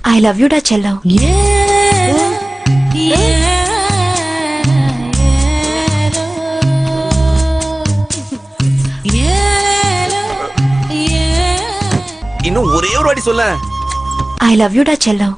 I love you, da cello. இன்னும் ஒரே ஒரு வாட்டி சொல்ல. I love you, da cello.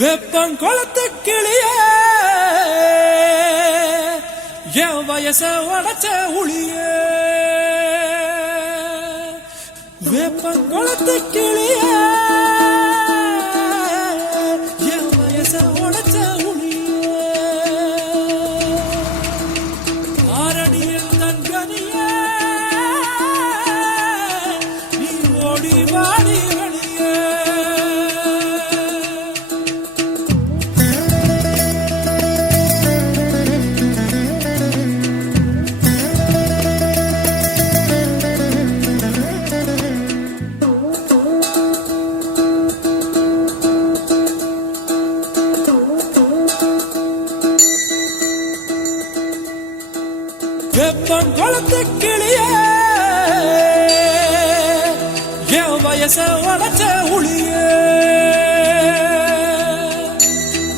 வெப்பங்குளத்து கிளியே என் வயச உடைச்ச உளியே வெப்பங்குளத்து கிளியே என் வயச உடைச்ச உளியே ஆரணியில் தன்கனியே நீ ஓடி வாடி வழியே வெப்பங்குளத்து கிளியே என் வயச உடைச்ச உளியே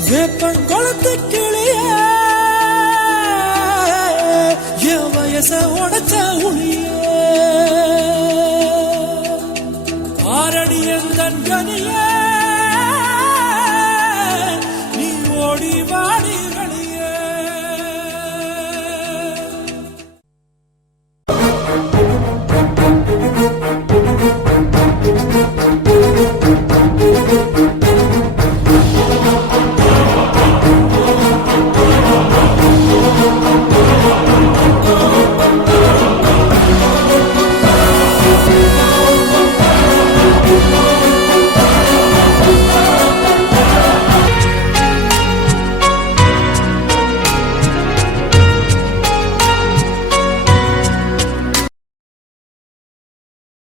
வெப்பங்குளத்து கிளியே என் வயச உடைச்ச உளியே